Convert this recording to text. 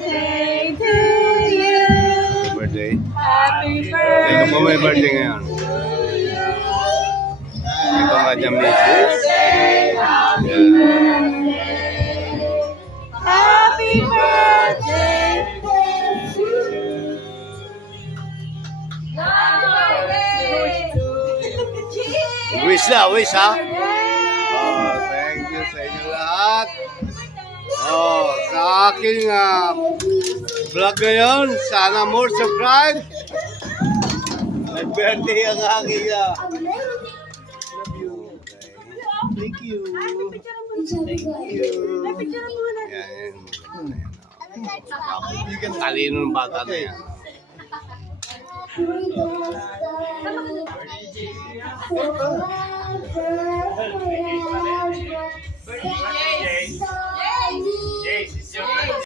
birthday to you. Birthday. Happy Ito birthday. po may birthday ngayon. Ito ang kanyang misis. Happy birthday. Happy birthday. Wish na, wish ha? Oh, thank you sa inyo lahat. Oh, sa aking vlog ngayon, sana more subscribe. Nag-birthday ang aking Thank you. Thank you. Yan, yan. Talino ng bata na yan. Jace, it's your birthday.